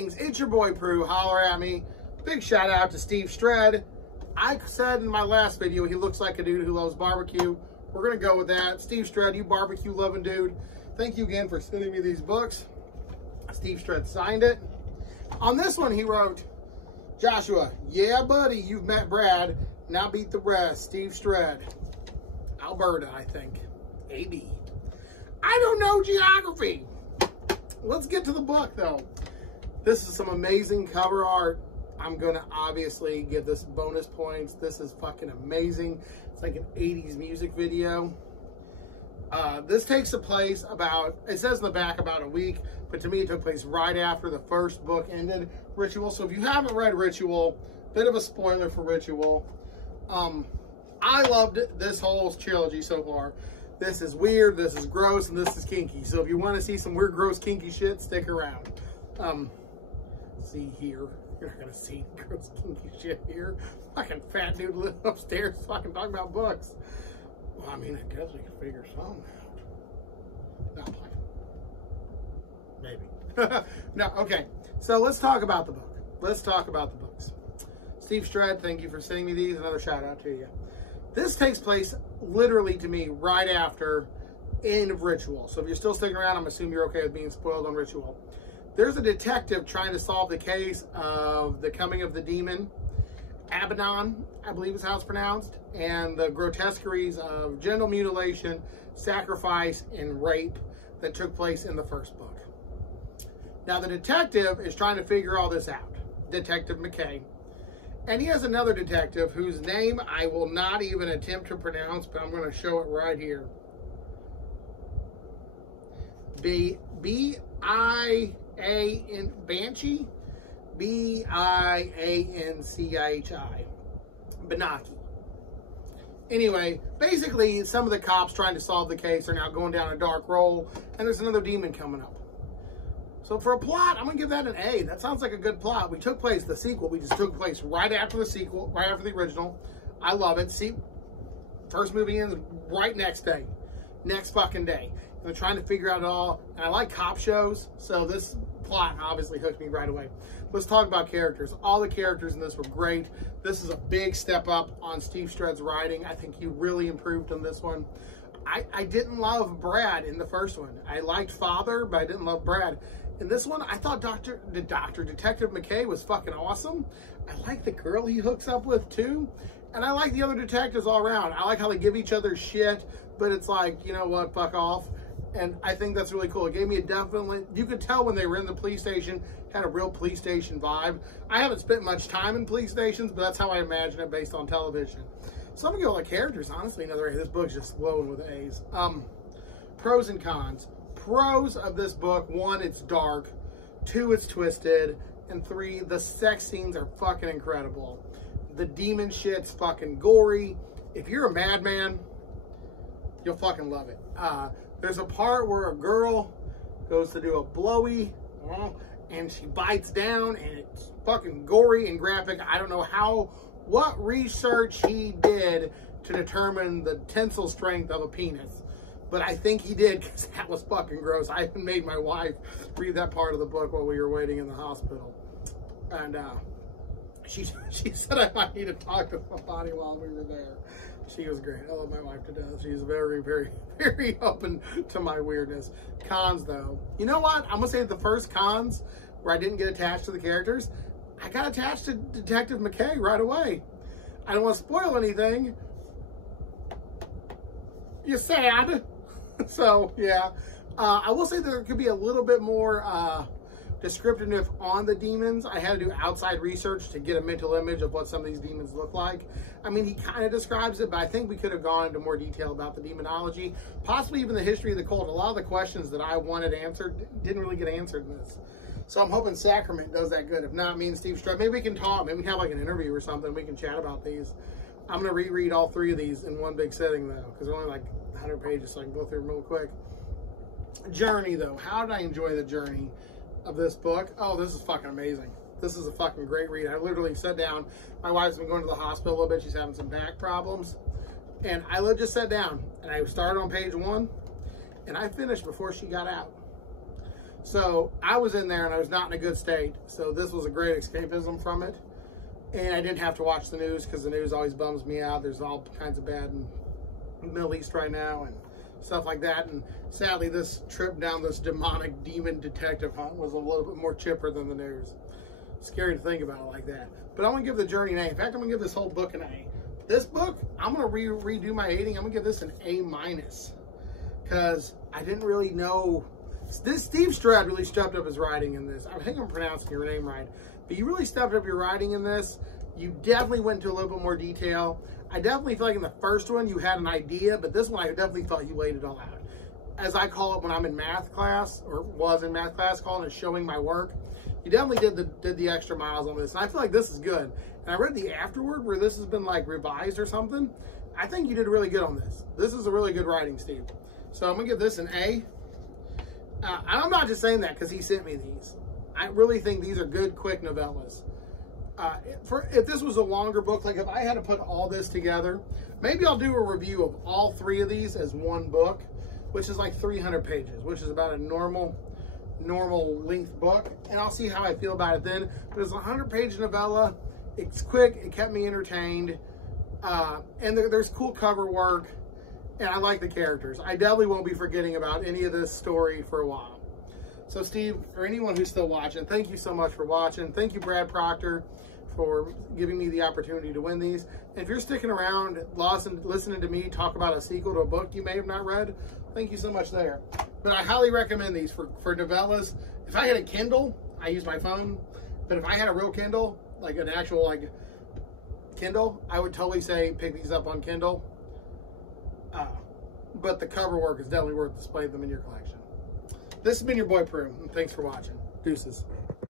Greetings, it's your boy Prue. Holler at me. Big shout out to Steve Stred. I said in my last video he looks like a dude who loves barbecue. We're gonna go with that. Steve Stred, you barbecue loving dude. Thank you again for sending me these books. Steve Stred signed it. On this one he wrote, Joshua, yeah buddy, you've met Brad. Now beat the rest. Steve Stred. Alberta, I think. AB. I don't know geography. Let's get to the book though. This is some amazing cover art. I'm gonna obviously give this bonus points. This is fucking amazing. It's like an 80s music video. This takes place about, it says in the back about a week, but to me it took place right after the first book ended, Ritual. So if you haven't read Ritual, bit of a spoiler for Ritual. I loved this whole trilogy so far. This is weird, this is gross, and this is kinky. So if you want to see some weird, gross, kinky shit, stick around. See here. You're not going to see gross, kinky shit here. Fucking fat dude living upstairs fucking talking about books. Well, I mean, I guess we can figure something out. Not like. Maybe. No, okay. So let's talk about the book. Let's talk about the books. Steve Stred, thank you for sending me these. Another shout out to you. This takes place literally to me right after end of Ritual. So if you're still sticking around, I'm assuming you're okay with being spoiled on Ritual. There's a detective trying to solve the case of the coming of the demon, Abaddon, I believe is how it's pronounced, and the grotesqueries of genital mutilation, sacrifice, and rape that took place in the first book. Now the detective is trying to figure all this out, Detective McKay. And he has another detective whose name I will not even attempt to pronounce, but I'm going to show it right here. B-I-A-N, Banshee? B-I-A-N-C-H-I. Benaki. Anyway, basically, some of the cops trying to solve the case are now going down a dark road, and there's another demon coming up. So for a plot, I'm going to give that an A. That sounds like a good plot. We took place, the sequel, we just took place right after the sequel, right after the original. I love it. See, first movie ends right next day. Next fucking day. And they're trying to figure out it all. And I like cop shows, so this plot obviously hooked me right away. Let's talk about characters. All the characters in this were great. This is a big step up on Steve Stred's writing. I think he really improved on this one. I didn't love Brad in the first one. I liked Father, but I didn't love Brad. In this one, I thought Detective McKay was fucking awesome. I like the girl he hooks up with too. And I like the other detectives all around. I like how they give each other shit, but it's like, you know what, fuck off. And I think that's really cool. It gave me a definitely, you could tell when they were in the police station, had a real police station vibe. I haven't spent much time in police stations, but that's how I imagine it based on television. So I'm gonna go like characters, honestly. Another A. This book's just flowing with A's. Pros and cons. Pros of this book: 1, it's dark. 2, it's twisted. And 3, the sex scenes are fucking incredible. The demon shit's fucking gory. If you're a madman, you'll fucking love it. There's a part where a girl goes to do a blowy, and she bites down, and it's fucking gory and graphic. I don't know what research he did to determine the tensile strength of a penis. But I think he did, because that was fucking gross. I even made my wife read that part of the book while we were waiting in the hospital. And she said I might need to talk to somebody while we were there. She was great. I love my wife to death. She's very, very, very open to my weirdness. Cons, though. You know what? I'm going to say the first cons, where I didn't get attached to the characters, I got attached to Detective McKay right away. I don't want to spoil anything. You're sad. So, yeah. I will say that there could be a little bit more descriptive on the demons. I had to do outside research to get a mental image of what some of these demons look like. I mean, he kind of describes it, but I think we could have gone into more detail about the demonology, possibly even the history of the cult. A lot of the questions that I wanted answered didn't really get answered in this. So I'm hoping Sacrament does that good. If not, me and Steve Stred, maybe we can talk. Maybe we can have like an interview or something. We can chat about these. I'm going to reread all 3 of these in one big setting, though, because they're only like 100 pages, so I can go through them real quick. Journey, though. How did I enjoy the journey of this book? Oh, this is fucking amazing. This is a fucking great read. I literally sat down. My wife's been going to the hospital a little bit. She's having some back problems. And I just sat down, and I started on page 1, and I finished before she got out. So I was in there and I was not in a good state. So this was a great escapism from it. And I didn't have to watch the news because the news always bums me out. There's all kinds of bad in the Middle East right now and stuff like that. And sadly, this trip down this demonic demon detective hunt was a little bit more chipper than the news. Scary to think about it like that. But I'm going to give the journey an A. In fact, I'm going to give this whole book an A. This book, I'm going to redo my hating. I'm going to give this an A-. Because I didn't really know. This Steve Stroud really stepped up his writing in this. I think I'm pronouncing your name right. But you really stepped up your writing in this. You definitely went into a little bit more detail. I definitely feel like in the first one you had an idea, but this one I definitely thought you laid it all out. As I call it when I'm in math class, or was in math class, calling it showing my work. You definitely did the extra miles on this. And I feel like this is good. And I read the afterword where this has been like revised or something. I think you did really good on this. This is a really good writing, Steve. So I'm going to give this an A. And I'm not just saying that because he sent me these. I really think these are good, quick novellas. If this was a longer book, like if I had to put all this together, maybe I'll do a review of all 3 of these as one book, which is like 300 pages, which is about a normal length book, and I'll see how I feel about it then. But it's a 100-page novella. It's quick. It kept me entertained, and there's cool cover work, and I like the characters. I definitely won't be forgetting about any of this story for a while. So Steve, or anyone who's still watching, thank you so much for watching. Thank you, Brad Proctor, for giving me the opportunity to win these. And if you're sticking around, listening to me talk about a sequel to a book you may have not read, thank you so much there. But I highly recommend these for novellas. If I had a Kindle, I use my phone. But if I had a real Kindle, like an actual like Kindle, I would totally say pick these up on Kindle. But the cover work is definitely worth displaying them in your collection. This has been your boy Prue, and thanks for watching. Deuces.